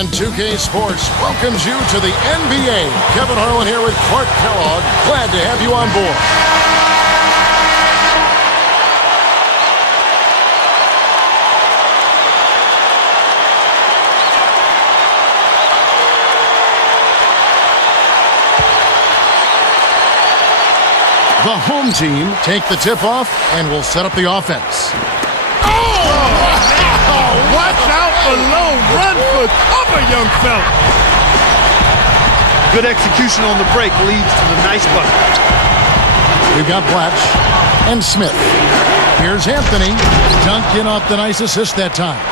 And 2K Sports welcomes you to the NBA. Kevin Harlan here with Clark Kellogg. Glad to have you on board. The home team take the tip-off and will set up the offense. Watch out below. Run for cover, young fella. Good execution on the break leads to the nice bucket. We've got Blatch and Smith. Here's Anthony. Dunking off the nice assist that time.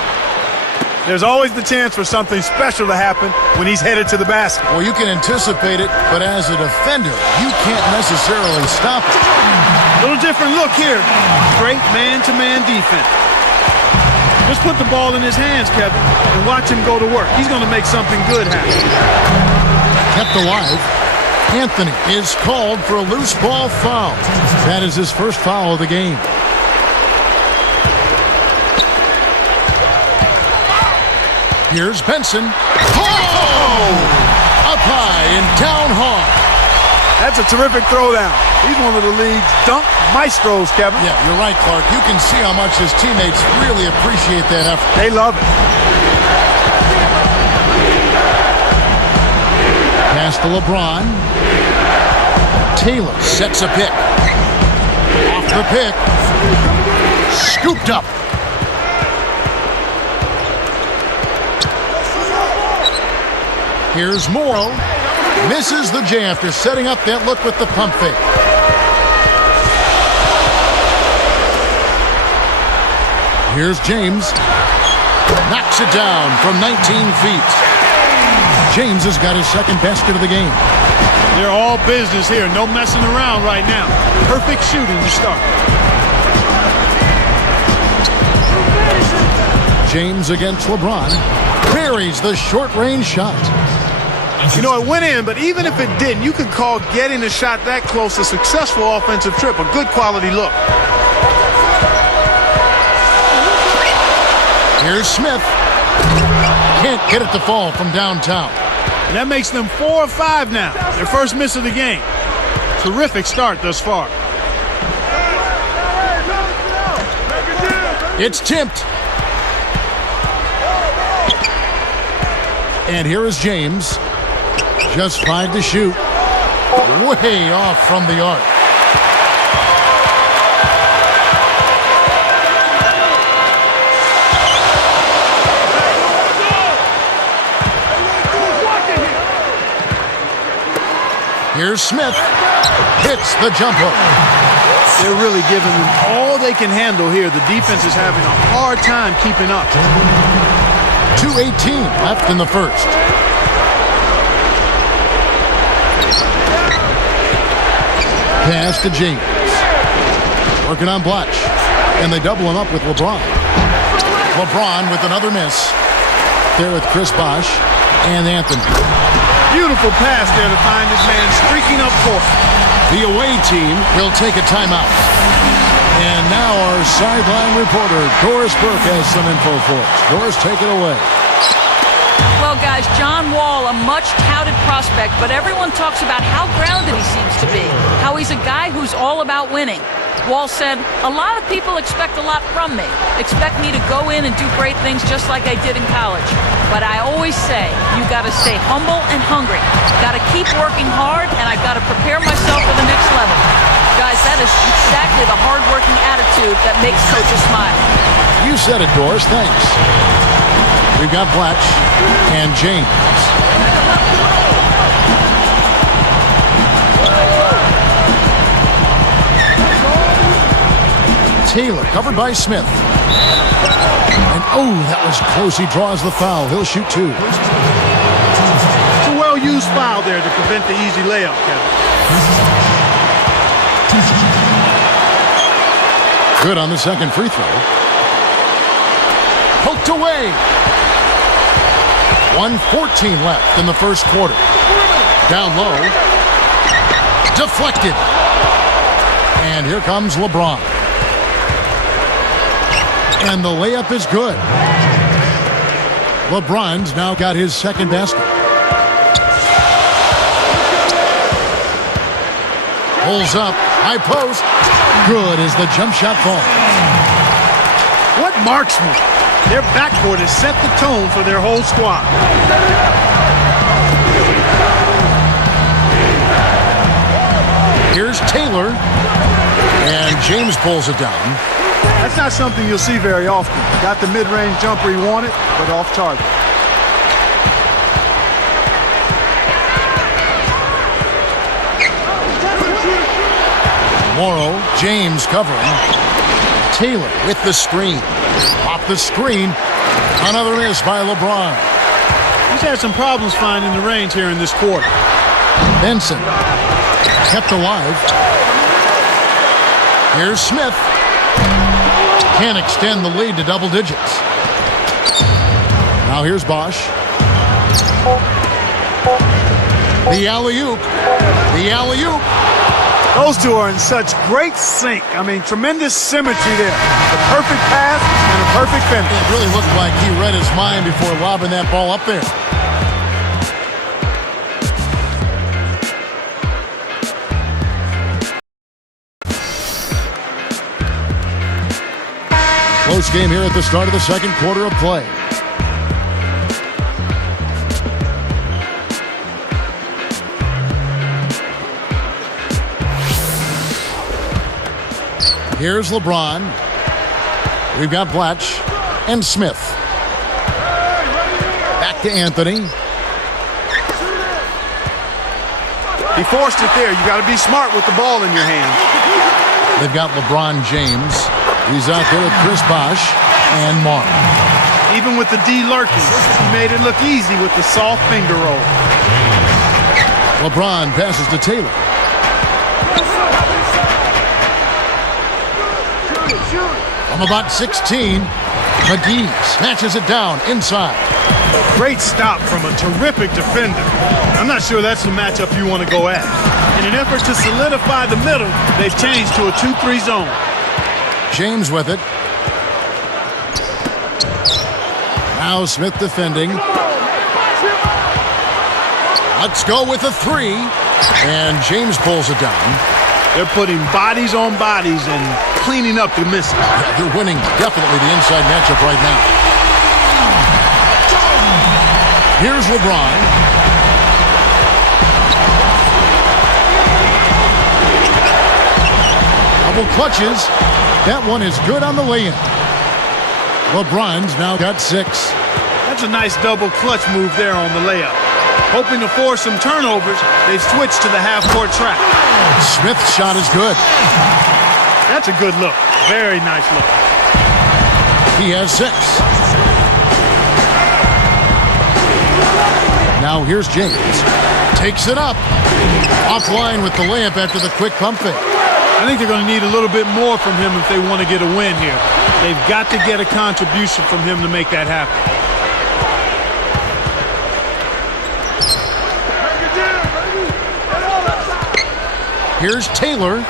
There's always the chance for something special to happen when he's headed to the basket. Well, you can anticipate it, but as a defender, you can't necessarily stop it. Little different look here. Great man-to-man defense. Just put the ball in his hands, Kevin, and watch him go to work. He's going to make something good happen. Kept alive. Anthony is called for a loose ball foul. That is his first foul of the game. Here's Benson. Oh! Up high and down hard. That's a terrific throwdown. He's one of the league's dunk maestros, Kevin. Yeah, you're right, Clark. You can see how much his teammates really appreciate that effort. They love it. Pass to LeBron. Taylor sets a pick. Off the pick. Scooped up. Here's Morrow. Misses the J after setting up that look with the pump fake. Here's James. Knocks it down from 19 feet. James has got his second basket of the game. They're all business here. No messing around right now. Perfect shooting to start. James against LeBron. Buries the short-range shot. You know, it went in, but even if it didn't, you could call getting a shot that close a successful offensive trip, a good quality look. Here's Smith. Can't get it to fall from downtown. And that makes them 4 or 5 now. Their first miss of the game. Terrific start thus far. It's tipped. And here is James. Just 5 to shoot. Way off from the arc. Here's Smith. Hits the jump hook. They're really giving them all they can handle here. The defense is having a hard time keeping up. 2:18 left in the first. Pass to James. Working on Blatch. And they double him up with LeBron. LeBron with another miss. There with Chris Bosh and Anthony. Beautiful pass there to find his man streaking up court. The away team will take a timeout. And now our sideline reporter, Doris Burke, has some info for us. Doris, take it away. Well, guys, John Wall, a much-touted prospect, but everyone talks about how grounded he seems to be, how he's a guy who's all about winning. Wall said, a lot of people expect a lot from me, expect me to go in and do great things just like I did in college. But I always say, you got to stay humble and hungry. Got to keep working hard, and I got to prepare myself for the next level. Guys, that is exactly the hard-working attitude that makes coaches smile. You said it, Doris. Thanks. We've got Blatch and James. Taylor covered by Smith. And oh, that was close. He draws the foul. He'll shoot 2. It's a well-used foul there to prevent the easy layup, Kevin. Good on the second free throw. Poked away. 1:14 left in the first quarter. Down low. Deflected. And here comes LeBron. And the layup is good. LeBron's now got his second basket. Pulls up, high post. Good as the jump shot falls. What marksman! Their backcourt has set the tone for their whole squad. Here's Taylor. And James pulls it down. That's not something you'll see very often. Got the mid-range jumper he wanted, but off target. Morrow, James covering. Taylor with the screen. Off the screen. Another miss by LeBron. He's had some problems finding the range here in this quarter. Benson kept alive. Here's Smith. Can't extend the lead to double digits. Now here's Bosch. The alley-oop. The alley-oop. Those two are in such great sync. I mean, tremendous symmetry there. The perfect pass and a perfect finish. It really looked like he read his mind before lobbing that ball up there. Close game here at the start of the second quarter of play. Here's LeBron. We've got Blatch and Smith. Back to Anthony. He forced it there. You got to be smart with the ball in your hand. They've got LeBron James. He's out there with Chris Bosh and Mark. Even with the D lurking, he made it look easy with the soft finger roll. LeBron passes to Taylor. From about 16, McGee snatches it down inside. Great stop from a terrific defender. I'm not sure that's the matchup you want to go at. In an effort to solidify the middle, they've changed to a 2-3 zone. James with it. Now Smith defending. Let's go with a three. And James pulls it down. They're putting bodies on bodies and cleaning up the misses. Yeah, they're winning definitely the inside matchup right now. Here's LeBron. Double clutches. That one is good on the lay-in. LeBron's now got 6. That's a nice double clutch move there on the layup. Hoping to force some turnovers, they've switched to the half-court track. Smith's shot is good. That's a good look. Very nice look. He has 6. Now here's James. Takes it up. Offline with the layup after the quick pump fake. I think they're going to need a little bit more from him if they want to get a win here. They've got to get a contribution from him to make that happen. Here's Taylor.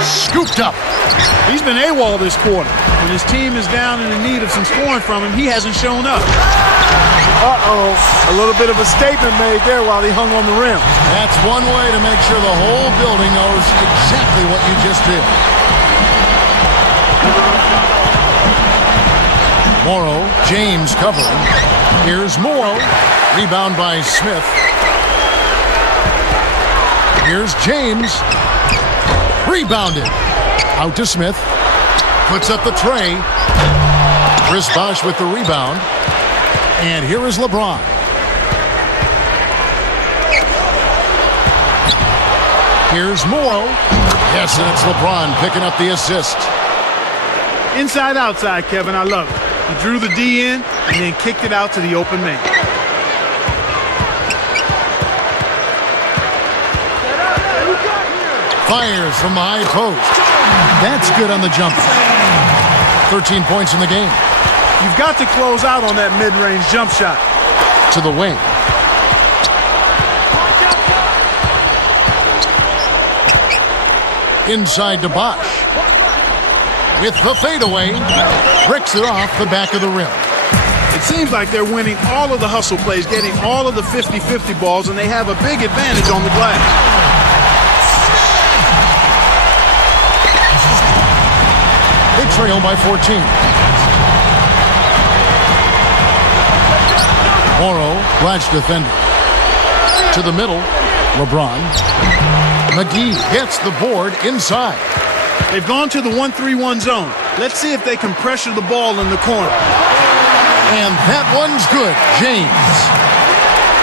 Scooped up. He's been AWOL this quarter. When his team is down and in need of some scoring from him, he hasn't shown up. Uh-oh. A little bit of a statement made there while he hung on the rim. That's one way to make sure the whole building knows exactly what you just did. Morrow, James covering. Here's Morrow. Rebound by Smith. Here's James. Rebounded. Out to Smith. Puts up the tray. Chris Bosh with the rebound. And here is LeBron. Here's Morrow. Yes, and it's LeBron picking up the assist. Inside, outside, Kevin. I love it. He drew the D in and then kicked it out to the open man. Fires from the high post. That's good on the jumper. 13 points in the game. You've got to close out on that mid-range jump shot. To the wing. Inside to Bosh. With the fadeaway. Bricks it off the back of the rim. It seems like they're winning all of the hustle plays, getting all of the 50-50 balls, and they have a big advantage on the glass. They trail by 14. Morrow, Blatch defender. To the middle, LeBron. McGee gets the board inside. They've gone to the 1-3-1 zone. Let's see if they can pressure the ball in the corner. And that one's good, James.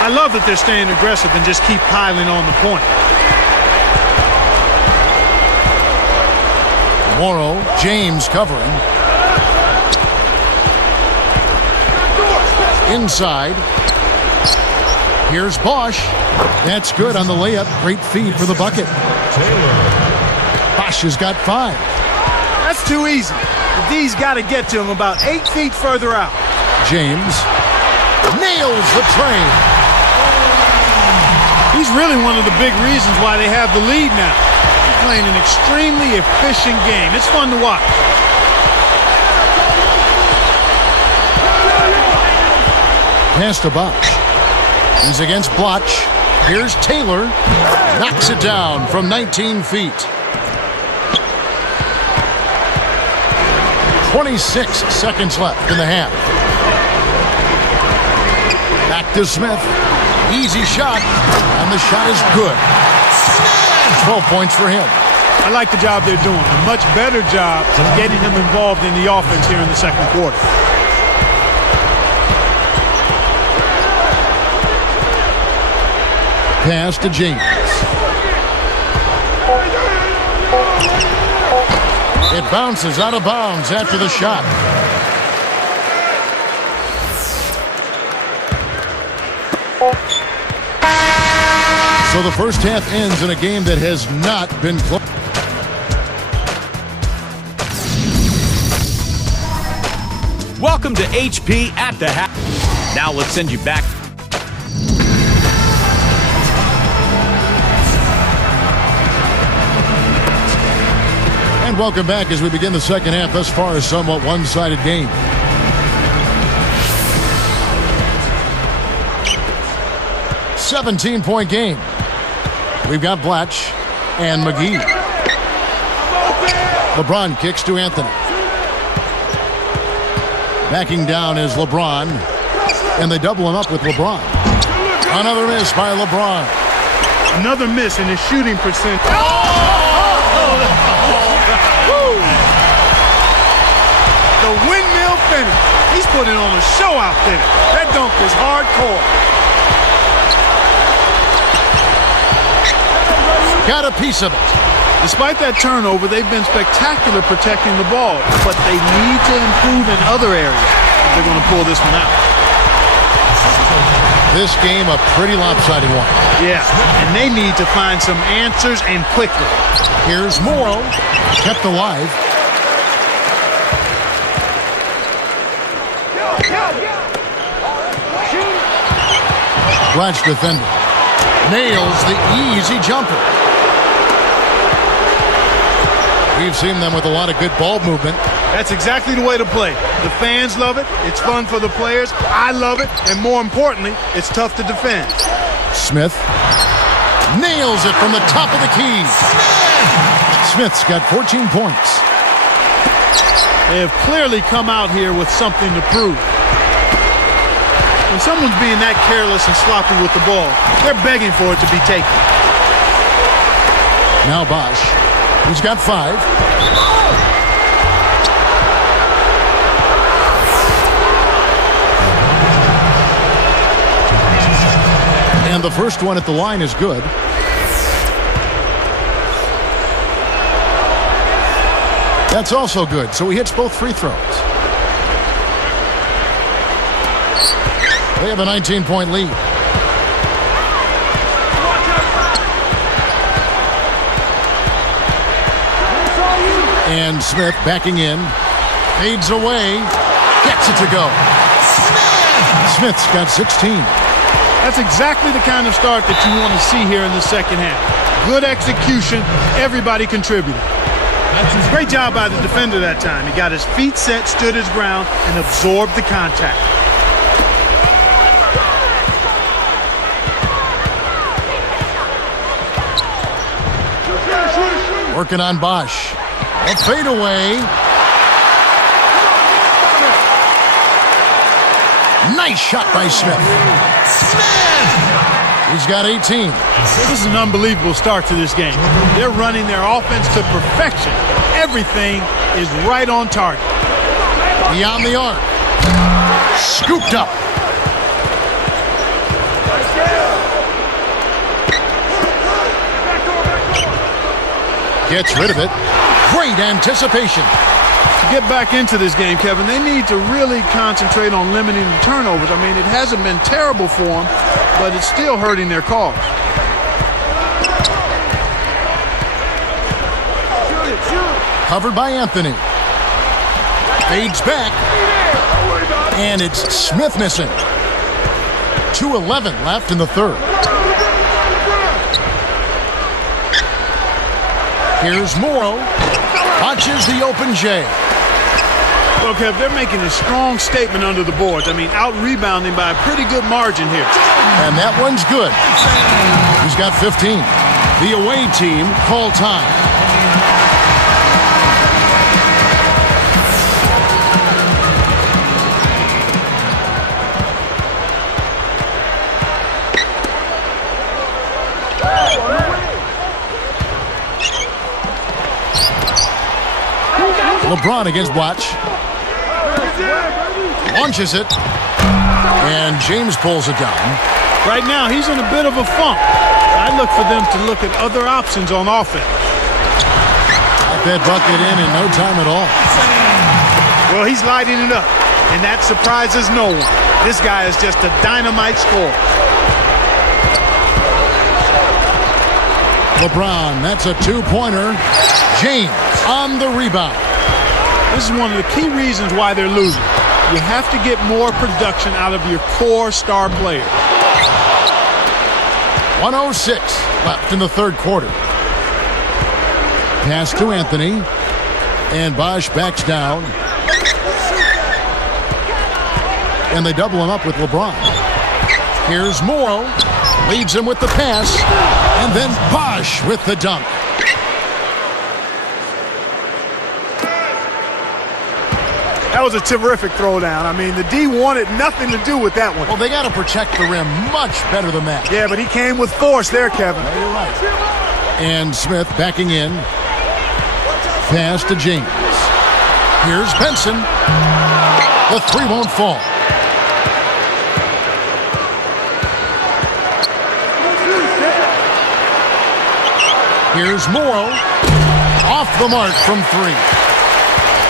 I love that they're staying aggressive and just keep piling on the point. Morrow, James covering. Inside. Here's Bosch. That's good on the layup. Great feed for the bucket. Bosch has got 5. That's too easy. The D's got to get to him about 8 feet further out. James nails the train. He's really one of the big reasons why they have the lead now. He's playing an extremely efficient game. It's fun to watch. Pass to Bosch. He's against Blotch. Here's Taylor. Knocks it down from 19 feet. 26 seconds left in the half. Back to Smith. Easy shot. And the shot is good. 12 points for him. I like the job they're doing. A much better job of getting him involved in the offense here in the second quarter. Pass to James. It bounces out of bounds after the shot. So the first half ends in a game that has not been close. Welcome to HP at the half. Now let's send you back. And welcome back as we begin the second half. Thus far, a somewhat one-sided game. $17-point game. We've got Blatch and McGee. LeBron kicks to Anthony. Backing down is LeBron. And they double him up with LeBron. Another miss by LeBron. Another miss in his shooting percentage. The windmill finish. He's putting on a show out there. That dunk is hardcore. Got a piece of it. Despite that turnover, they've been spectacular protecting the ball, but they need to improve in other areas if they're going to pull this one out. This game a pretty lopsided one. Yeah, and they need to find some answers and quickly. Here's Morrow, kept alive. Blatch defender. Nails the easy jumper. We've seen them with a lot of good ball movement. That's exactly the way to play. The fans love it. It's fun for the players. I love it. And more importantly, it's tough to defend. Smith nails it from the top of the key. Smith's got 14 points. They have clearly come out here with something to prove. When someone's being that careless and sloppy with the ball, they're begging for it to be taken. Now Bosch. He's got 5. And the first one at the line is good. That's also good, so he hits both free throws. They have a 19-point lead. And Smith backing in. Fades away. Gets it to go. Smith's got 16. That's exactly the kind of start that you want to see here in the second half. Good execution. Everybody contributed. Great job by the defender that time. He got his feet set, stood his ground, and absorbed the contact. Working on Bosch. A fadeaway. Nice shot by Smith. He's got 18. This is an unbelievable start to this game. They're running their offense to perfection. Everything is right on target. Beyond the arc. Scooped up. Gets rid of it. Great anticipation. To get back into this game, Kevin, they need to really concentrate on limiting the turnovers. I mean, it hasn't been terrible for them, but it's still hurting their cause. Covered by Anthony. Fades back. And it's Smith missing. 2:11 left in the third. Here's Morrow. Watches the open J. Well, Kev, they're making a strong statement under the boards. I mean, out-rebounding by a pretty good margin here. And that one's good. He's got 15. The away team call time. LeBron against Watch. Launches it. And James pulls it down. Right now, he's in a bit of a funk. I look for them to look at other options on offense. Got that bucket in no time at all. Well, he's lighting it up, and that surprises no one. This guy is just a dynamite scorer. LeBron, that's a two-pointer. James on the rebound. This is one of the key reasons why they're losing. You have to get more production out of your core star players. 1:06 left in the third quarter. Pass to Anthony. And Bosch backs down. And they double him up with LeBron. Here's Morrow. Leads him with the pass. And then Bosch with the dunk. That was a terrific throwdown. I mean, the D wanted nothing to do with that one. Well, they got to protect the rim much better than that. Yeah, but he came with force there, Kevin. No, you're right. And Smith backing in. Pass to James. Here's Benson. The three won't fall. Here's Morrow. Off the mark from three.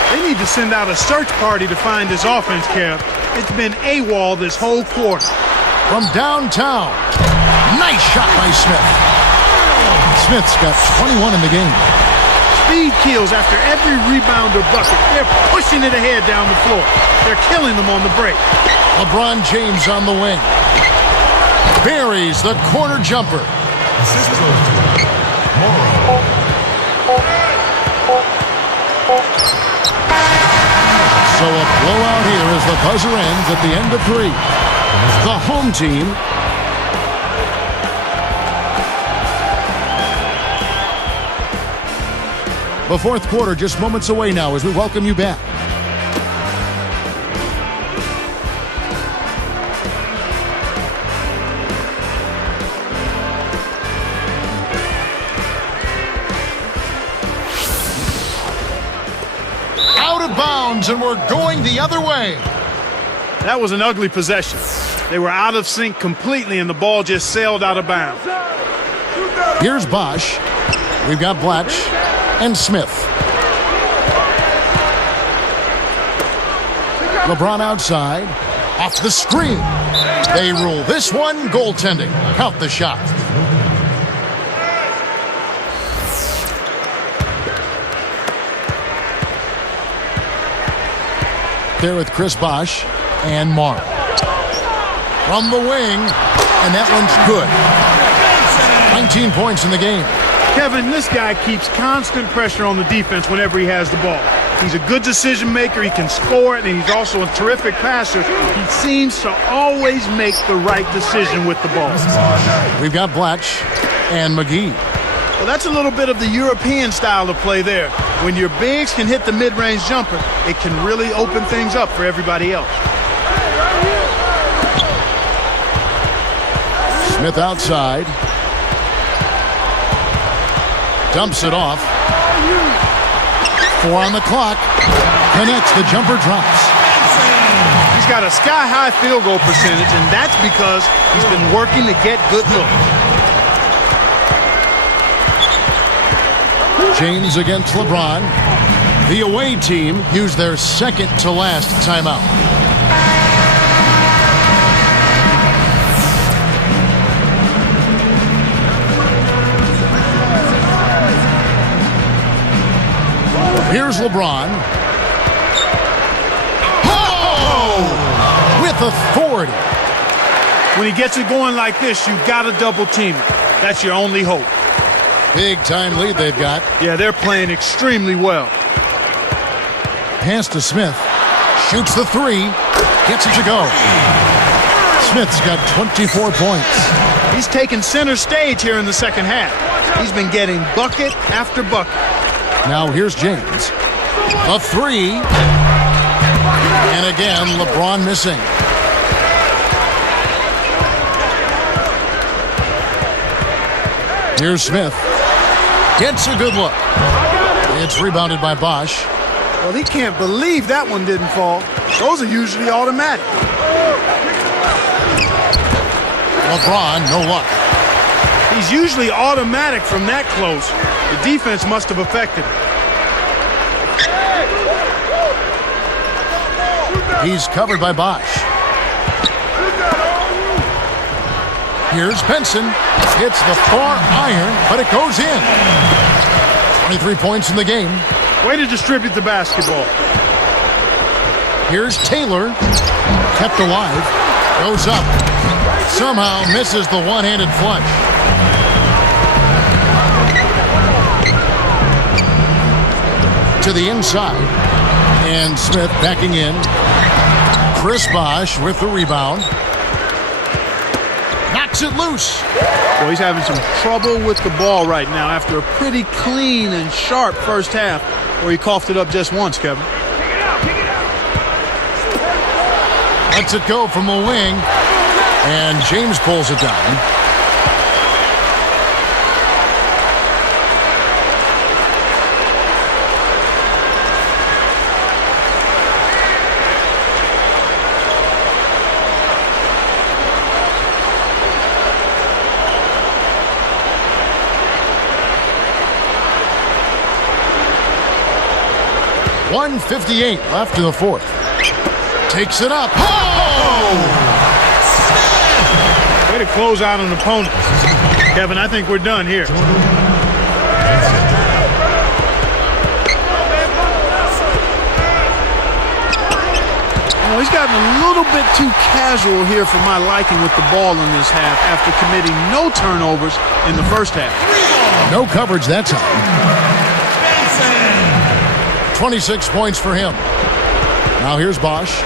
They need to send out a search party to find this offense, Kev. It's been AWOL this whole quarter. From downtown. Nice shot by Smith. Smith's got 21 in the game. Speed kills after every rebound or bucket. They're pushing it ahead down the floor. They're killing them on the break. LeBron James on the wing. Buries the corner jumper. So a blowout here as the buzzer ends at the end of three. The home team the fourth quarter just moments away now as we welcome you back. And we're going the other way. That was an ugly possession. They were out of sync completely, and the ball just sailed out of bounds. Here's Bosch. We've got Blatch and Smith. LeBron outside. Off the screen. They rule this one goaltending. Count the shot. There with Chris Bosch and Mark. From the wing, and that one's good. 19 points in the game. Kevin, this guy keeps constant pressure on the defense whenever he has the ball. He's a good decision maker, he can score it, and he's also a terrific passer. He seems to always make the right decision with the ball. We've got Blatch and McGee. Well, that's a little bit of the European style of play there. When your bigs can hit the mid-range jumper, it can really open things up for everybody else. Smith outside. Dumps it off. 4 on the clock. Connects, the jumper drops. He's got a sky-high field goal percentage, and that's because he's been working to get good looks. James against LeBron. The away team used their second to last timeout. Here's LeBron. Oh! With authority. When he gets it going like this, you've got to double team it. That's your only hope. Big time lead they've got. Yeah, they're playing extremely well. Pass to Smith. Shoots the 3. Gets it to go. Smith's got 24 points. He's taken center stage here in the second half. He's been getting bucket after bucket. Now here's James. A 3. And again, LeBron missing. Here's Smith. Gets a good look. It's rebounded by Bosch. Well, he can't believe that one didn't fall. Those are usually automatic. LeBron, no luck. He's usually automatic from that close. The defense must have affected him. He's covered by Bosch. Here's Benson. Hits the far iron, but it goes in. 23 points in the game. Way to distribute the basketball. Here's Taylor. Kept alive. Goes up. Somehow misses the one-handed flush. To the inside. And Smith backing in. Chris Bosch with the rebound. Knocks it loose. Well, he's having some trouble with the ball right now after a pretty clean and sharp first half where he coughed it up just once, Kevin. Lets it go from the wing. And James pulls it down. .158 left in the fourth. Takes it up. Oh! Way to close out an opponent. Kevin, I think we're done here. Well, he's gotten a little bit too casual here for my liking with the ball in this half after committing no turnovers in the first half. No coverage that time. 26 points for him. Now here's Bosch.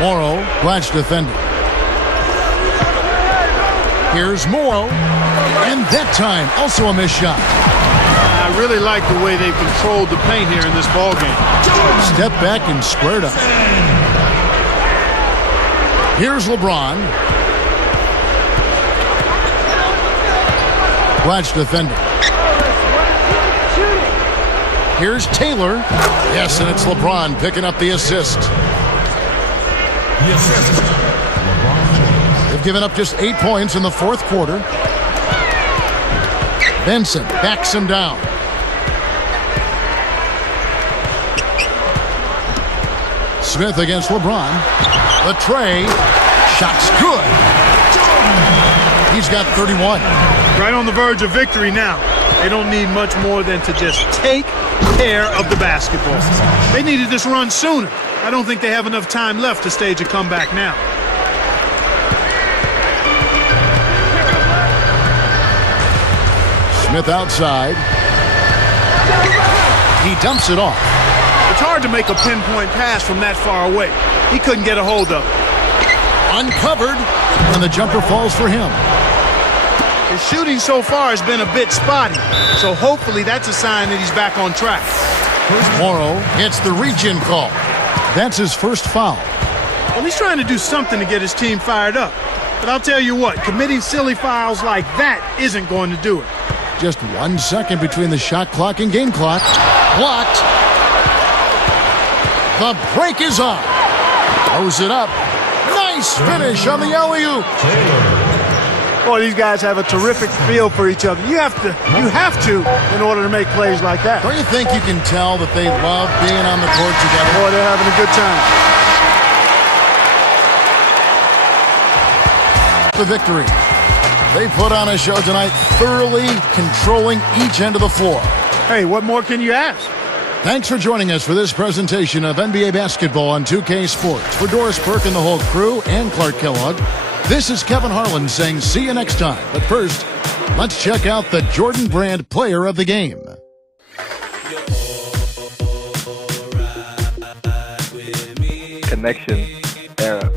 Morrow, Blatch defending. Here's Morrow. And that time, also a missed shot. I really like the way they've controlled the paint here in this ball game. Step back and squared up. Here's LeBron. Blatch defending. Here's Taylor. Yes, and it's LeBron picking up the assist. They've given up just 8 points in the fourth quarter. Benson backs him down. Smith against LeBron. The tray. Shot's good. He's got 31. Right on the verge of victory now. They don't need much more than to just take care of the basketball. They needed this run sooner. I don't think they have enough time left to stage a comeback now. Smith outside. He dumps it off. It's hard to make a pinpoint pass from that far away. He couldn't get a hold of it. Uncovered, and the jumper falls for him. His shooting so far has been a bit spotty, so hopefully that's a sign that he's back on track. Morrow gets the reach-in call. That's his first foul. Well, he's trying to do something to get his team fired up. But I'll tell you what, committing silly fouls like that isn't going to do it. Just 1 second between the shot clock and game clock. Blocked. The break is on. Throws it up. Nice finish on the alley-oop. Boy, these guys have a terrific feel for each other. You have to in order to make plays like that. Don't you think you can tell that they love being on the court together? Boy, they're having a good time. The victory. They put on a show tonight, thoroughly controlling each end of the floor. Hey, what more can you ask? Thanks for joining us for this presentation of NBA basketball on 2K Sports. For Doris Burke and the whole crew and Clark Kellogg, this is Kevin Harlan saying see you next time. But first, let's check out the Jordan Brand Player of the Game. Connection era.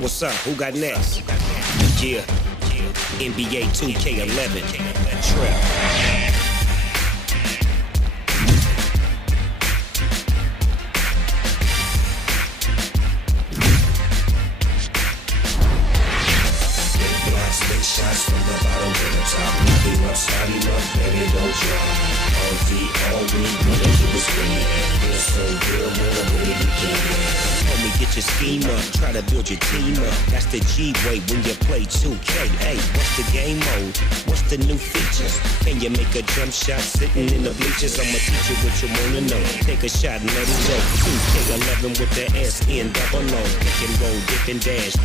What's up? Who got next? Yeah. NBA 2K11. Trap. Big shots from the bottom to the top. Him up, start him up, baby, don't drop. All we wanna do is win. Feel so good when I really begin. Homie, get your scheme up. Try to build your team up. That's the G-way when you play 2K. Hey, what's the game mode? What's the new feature? Can you make a jump shot sitting in the bleachers? I'ma teach you what you wanna know. Take a shot and let it go. 2K11 with the S-N double O. Pick and roll, dip and dash.